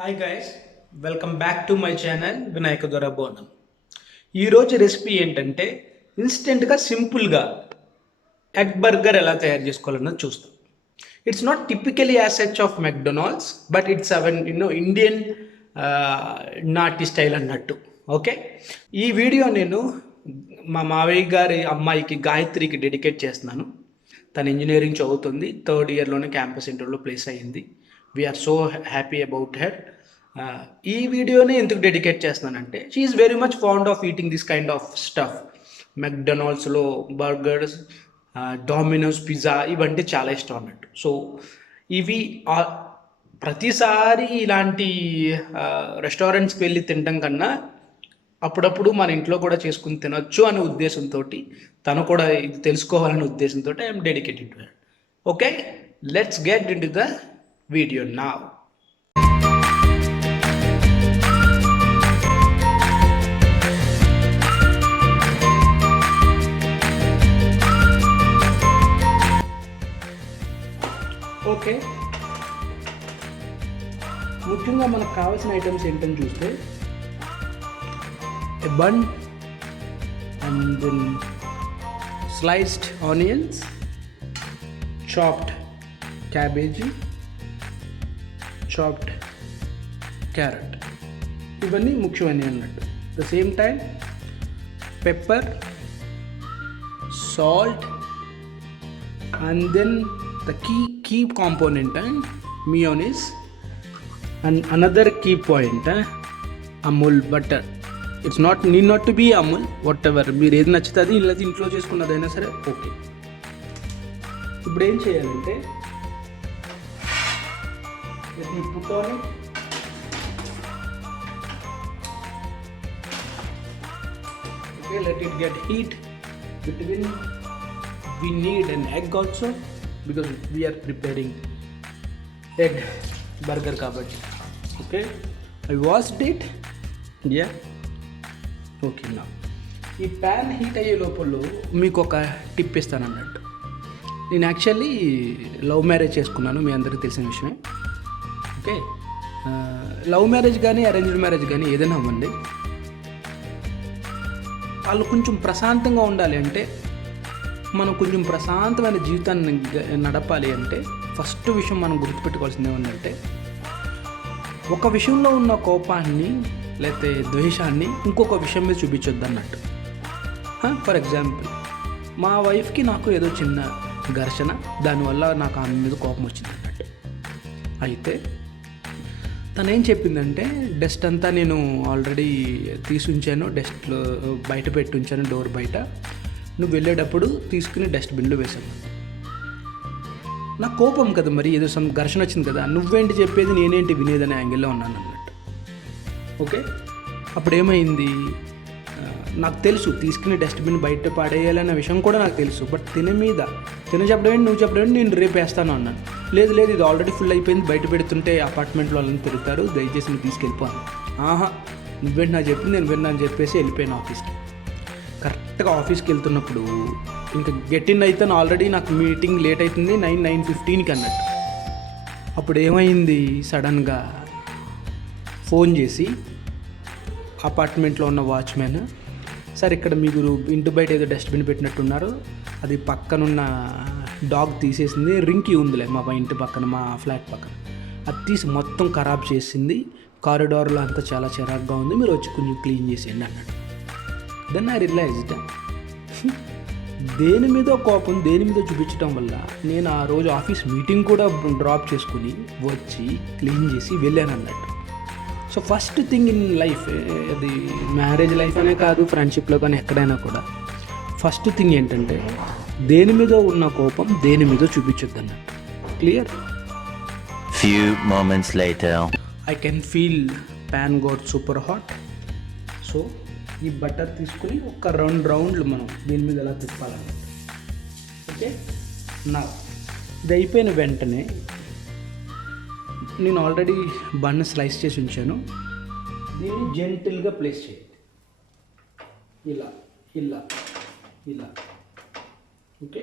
Hi guys, welcome back to my channel Vinayaka దొర బోనం. ఈరోజు రెసిపీ ఏంటంటే ఇన్స్టెంట్గా సింపుల్గా ఎగ్ బర్గర్ ఎలా తయారు చేసుకోవాలన్నది చూస్తాం. It's not typically as such of McDonald's, but it's oven Indian నాటి స్టైల్ అన్నట్టు. ఓకే, ఈ వీడియో నేను మా మావయ్య గారి అమ్మాయికి గాయత్రికి డెడికేట్ చేస్తున్నాను. తను ఇంజనీరింగ్ చదువుతుంది, థర్డ్ ఇయర్లోనే క్యాంపస్ ఇంటర్వ్యూలో ప్లేస్ అయ్యింది. We're so happy about her. ఈ వీడియోని ఎందుకు డెడికేట్ చేస్తున్నానంటే she is very much fond of eating this kind of stuff. మెక్డొనాల్డ్స్లో బర్గర్స్, డామినోస్ పిజ్జా ఇవంటే చాలా ఇష్టం అన్నట్టు. సో ఇవి ప్రతిసారి ఇలాంటి రెస్టారెంట్స్కి వెళ్ళి తినడం కన్నా అప్పుడప్పుడు మన ఇంట్లో కూడా చేసుకుని తినొచ్చు అనే ఉద్దేశంతో, తను కూడా ఇది తెలుసుకోవాలనే ఉద్దేశంతో I'm dedicated to her. Okay, let's get in to the video now. Okay, ముఖ్యంగా మనకు కావాల్సిన ఐటమ్స్ ఏంటని చూస్తే a bun and then sliced onions, chopped cabbage, chopped carrot. ఇవన్నీ ముఖ్యమని అన్నట్టు. The same time pepper, salt, and then the key component mayonnaise, and another key point Amul butter. It's need not to be Amul, whatever మీరు ఏది నచ్చుతుంది, ఇలా ఇంట్లో చేసుకున్నదైనా సరే ఓకే. ఇప్పుడు ఏం చేయాలంటే okay, let it get heat. Between we need an egg also because we are preparing egg burger kabatti. Okay, I washed it. Yeah, okay. నా ఈ ప్యాన్ హీట్ అయ్యే లోపల మీకు ఒక టిప్ ఇస్తాను అన్నట్టు. నేను యాక్చువల్లీ లవ్ మ్యారేజ్ చేసుకున్నాను, మీ అందరికీ తెలిసిన విషయమే. ఓకే, లవ్ మ్యారేజ్ కానీ అరేంజ్డ్ మ్యారేజ్ కానీ ఏదైనా అవ్వండి, వాళ్ళు కొంచెం ప్రశాంతంగా ఉండాలి అంటే, మనం కొంచెం ప్రశాంతమైన జీవితాన్ని నడపాలి అంటే ఫస్ట్ విషయం మనం గుర్తుపెట్టుకోవాల్సింది ఏమంటే, ఒక విషయంలో ఉన్న కోపాన్ని లేకపోతే ద్వేషాన్ని ఇంకొక విషయం మీద చూపించొద్దు అన్నట్టు. ఫర్ ఎగ్జాంపుల్, మా వైఫ్కి నాకు ఏదో చిన్న ఘర్షణ, దానివల్ల నాకు ఆమె మీద కోపం వచ్చింది అన్నట్టు. అయితే తను ఏం చెప్పిందంటే, డస్ట్ అంతా నేను ఆల్రెడీ తీసి ఉంచాను, డస్ట్లో బయట పెట్టి ఉంచాను, డోర్ బయట, నువ్వు వెళ్ళేటప్పుడు తీసుకుని డస్ట్బిన్లో వేసాను. నాకు కోపం కదా, మరి ఏదో ఘర్షణ వచ్చింది కదా, నువ్వేంటి చెప్పేది నేనేంటి వినేదనే యాంగిల్లో ఉన్నాను అన్నట్టు. ఓకే, అప్పుడు ఏమైంది, నాకు తెలుసు తీసుకుని డస్ట్బిన్ బయట పడేయాలనే విషయం కూడా నాకు తెలుసు. బట్ తిన చెప్పడం ఏంటి, నువ్వు చెప్పడం ఏంటి, నేను రేపు వేస్తాను అన్నాను. లేదు ఇది ఆల్రెడీ ఫుల్ అయిపోయింది, బయట పెడుతుంటే అపార్ట్మెంట్లో వాళ్ళని తిరుగుతారు, దయచేసి నువ్వు తీసుకెళ్ళిపోను. నువ్వేంటి నాకు చెప్పింది, నేను విన్నా అని చెప్పేసి వెళ్ళిపోయాను ఆఫీస్కి. కరెక్ట్గా ఆఫీస్కి వెళ్తున్నప్పుడు ఇంకా గెట్ ఇన్ అయితే ఆల్రెడీ నాకు మీటింగ్ లేట్ అవుతుంది, 9:15కి అన్నట్టు. అప్పుడు ఏమైంది, సడన్గా ఫోన్ చేసి అపార్ట్మెంట్లో ఉన్న వాచ్మెన్, సార్ ఇక్కడ మీరు ఇంటి బయట ఏదో డస్ట్బిన్ పెట్టినట్టున్నారు, అది పక్కనున్న డాగ్ తీసేసింది, రింకి ఉందిలే మా ఇంటి పక్కన, మా ఫ్లాట్ పక్కన, అది తీసి మొత్తం ఖరాబ్ చేసింది, కారిడార్లో అంతా చాలా చిరాగ్గా ఉంది, మీరు వచ్చి కొంచెం క్లీన్ చేసేయండి అన్నాడు. దెన్ ఐ రియలైజ్డ్, దేని మీద కోపం దేని మీద చూపించడం వల్ల నేను ఆ రోజు ఆఫీస్ మీటింగ్ కూడా డ్రాప్ చేసుకుని వచ్చి క్లీన్ చేసి వెళ్ళాను అన్నట్టు. So first thing in life, అది మ్యారేజ్ లైఫ్ అనే కాదు, ఫ్రెండ్షిప్లో కానీ ఎక్కడైనా కూడా ఫస్ట్ థింగ్ ఏంటంటే, దేని మీద ఉన్న కోపం దేని మీద చూపించొద్దు అన్నట్టు. Clear? Few moments later, I can feel pan got super hot. So ఈ బటర్ తీసుకుని ఒక 2 రౌండ్లు మనం దీని మీద ఎలా తిప్పాలన్నమాట. ఓకే, నా ఇది అయిపోయిన వెంటనే నేను ఆల్రెడీ బన్ స్లైస్ చేసి ఉంచాను, దీన్ని జెంటిల్గా ప్లేస్ చేయండి, ఇలా ఇలా ఇలా. Okay,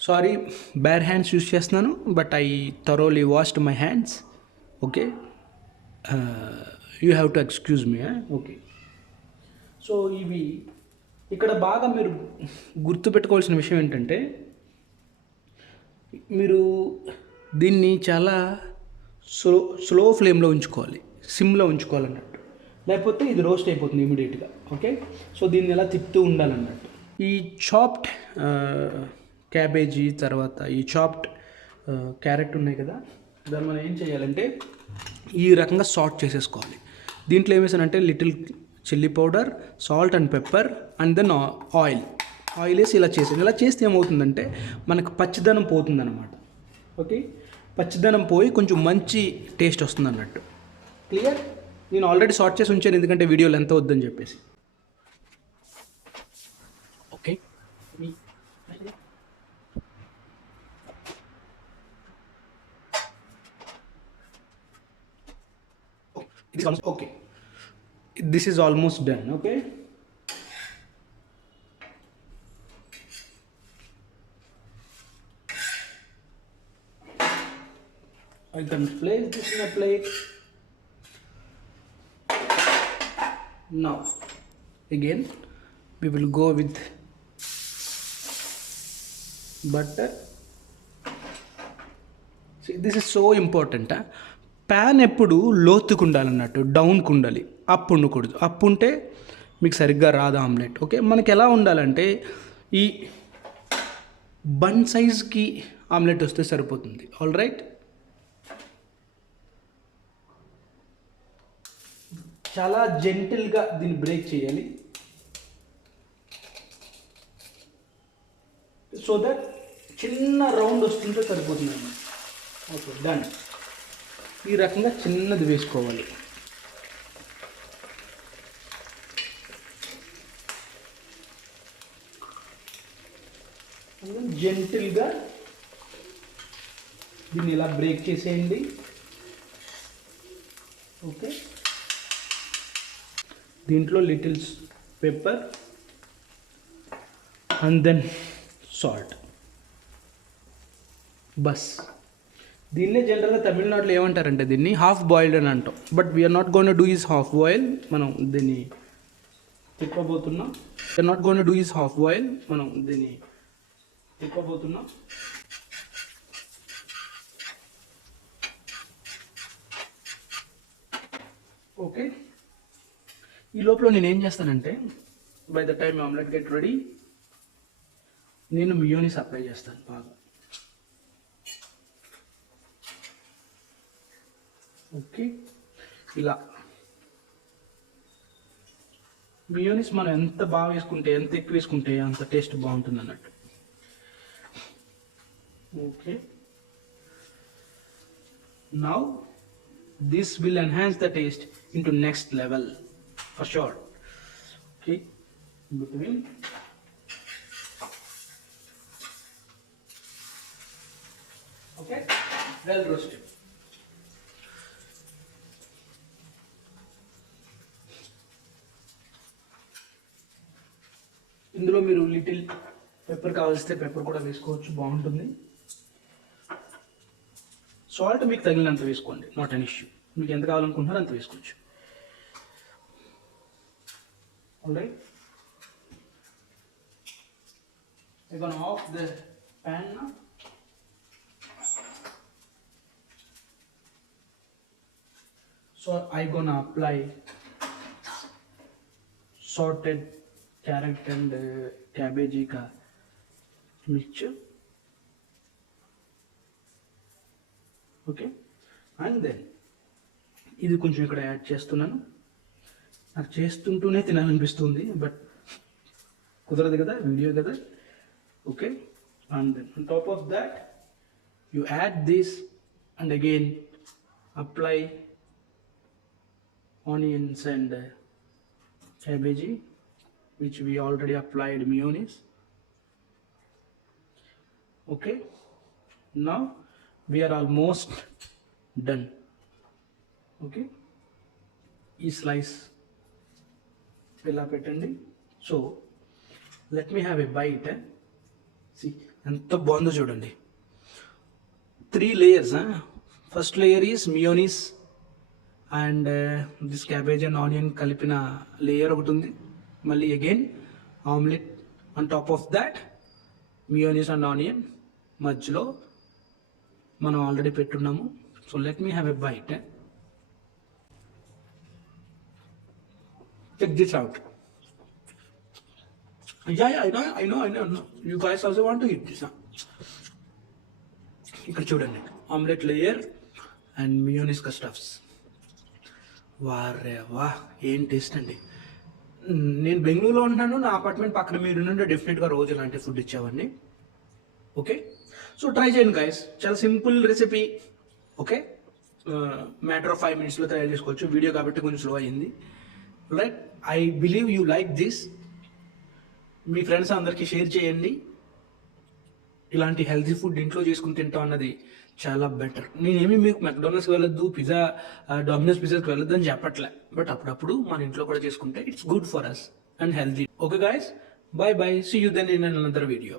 sorry, bare hands use చేస్తున్నాను, but I thoroughly washed my hands. Okay, you have to excuse me. Okay. So ఇవి ఇక్కడ బాగా మీరు గుర్తుపెట్టుకోవాల్సిన విషయం ఏంటంటే, మీరు దీన్ని చాలా స్లో ఫ్లేమ్లో ఉంచుకోవాలి, సిమ్లో ఉంచుకోవాలన్నట్టు, లేకపోతే ఇది రోస్ట్ అయిపోతుంది ఇమీడియట్గా. ఓకే. సో దీన్ని ఎలా తిప్పుతూ ఉండాలన్నట్టు. ఈ చాప్డ్ క్యాబేజీ తర్వాత ఈ చాప్డ్ క్యారెట్ ఉన్నాయి కదా, దాన్ని మనం ఏం చేయాలంటే ఈ రకంగా సార్ట్ చేసేసుకోవాలి. దీంట్లో ఏం వేసానంటే little chilli powder, salt and pepper and then oil వేసి ఇలా చేసాను. ఇలా చేస్తే ఏమవుతుందంటే మనకు పచ్చిదనం పోతుందన్నమాట. ఓకే. పచ్చిదనం పోయి కొంచెం మంచి టేస్ట్ వస్తుంది అన్నట్టు. క్లియర్? నేను ఆల్రెడీ సార్ట్ చేసి ఉంచాను, ఎందుకంటే వీడియోలు ఎంత వద్దని చెప్పేసి. Okay. Okay, this is almost done. Okay, I can place this in a plate. Now again we will go with butter. See, this is so important. Pan ఎప్పుడు లోతుకు ఉండాలన్నట్టు, డౌన్కు ఉండాలి, అప్ ఉండకూడదు. అప్ ఉంటే మీకు సరిగ్గా రాదు ఆమ్లెట్. ఓకే. మనకి ఎలా ఉండాలంటే ఈ బన్ సైజ్కి ఆమ్లెట్ వస్తే సరిపోతుంది. All right. చాలా జెంటిల్గా దీన్ని బ్రేక్ చేయాలి, సో దట్ చిన్న రౌండ్ వస్తుంటే సరిపోతుంది అన్నమాట. Okay, done. ఈ రకంగా చిన్నది వేసుకోవాలి. జెంటిల్గా దీన్ని ఇలా బ్రేక్ చేసేయండి. ఓకే. దీంట్లో little pepper and then salt. బస్. దీన్నే జనరల్గా తమిళనాడులో ఏమంటారంటే దీన్ని హాఫ్ బాయిల్డ్ అని అంటాం. But we're not gonna do is half boil బాయిల్. మనం దీన్ని తిప్పబోతున్నాం. We're not gonna do is half boil బాయిల్. మనం దీన్ని తిప్పబోతున్నాం. ఓకే. ఈ లోపల నేను ఏం చేస్తానంటే, by the time omelette get ready, నేను మియోనీస్ అప్లై చేస్తాను బాగా. ఓకే. ఇలా మియోనీస్ మనం ఎంత బాగా వేసుకుంటే, ఎంత ఎక్కువ వేసుకుంటే అంత టేస్ట్ బాగుంటుంది అన్నట్టు. Okay. Now this will enhance the taste into next level for sure. Okay. Between okay, well roasted. ఇందులో మీరు లిటిల్ పెప్పర్ కావాల్సితే పెప్పర్ కూడా వేసుకోవచ్చు, బాగుంటుంది. సాల్ట్ మీకు తగిలినంత వేసుకోండి, నాట్ అన్ ఇష్యూ. మీకు ఎంత కావాలనుకుంటున్నారో అంత వేసుకోవచ్చు. Alright. I'm gonna off the pan now. So I'm gonna apply sorted carrot and cabbage ka mixture. Okay, and then ఇది కొంచెం ఇక్కడ యాడ్ చేస్తున్నాను. నాకు చేస్తుంటూనే తినాలనిపిస్తుంది, బట్ కుదరదు కదా, వీడియో కదా. Okay. And then on top of that you add this and again apply onions and cabbage which we already applied mayonnaise. Okay, now we are almost done. Okay, ఈ స్లైస్ ఇలా పెట్టండి. So let me have a bite. See ఎంత బాగుందో చూడండి. 3 layers. First layer is mayonnaise, and this cabbage and onion కలిపిన layer ఒకటి ఉంది. మళ్ళీ again omelette on top of that, mayonnaise and onion మధ్యలో మనం ఆల్రెడీ పెట్టున్నాము. So let me have a bite. Check this out. Yeah, I know. You guys also want to eat this, huh? ఇక్కడ చూడండి, omelette layer and mayonnaise కస్టఫ్స్. వారే వా, ఏం టేస్ట్ అండి. నేను బెంగళూరులో ఉంటున్నాను, నా అపార్ట్మెంట్ పక్కన మీరు నుండి డెఫినెట్గా రోజు ఇలాంటి ఫుడ్ ఇచ్చేవాడిని. ఓకే, సో ట్రై చేయండి గైస్, చాలా simple recipe. Okay, matter of 5 minutes తయారు చేసుకోవచ్చు. వీడియో కాబట్టి కొంచెం స్లో అయ్యింది. Right, I believe you like this. మీ ఫ్రెండ్స్ అందరికీ షేర్ చేయండి. ఇలాంటి హెల్తీ ఫుడ్ ఇంట్లో చేసుకుని తింటాం అన్నది చాలా బెటర్. నేనేమి మీకు మెక్డానల్డ్స్కి వెళ్ళొద్దు, డామినోస్ పిజ్జాకి వెళ్ళొద్దు అని చెప్పట్లే. బట్ అప్పుడప్పుడు మన ఇంట్లో కూడా చేసుకుంటే it's good for us and healthy. Okay guys, bye bye, see you then in another video.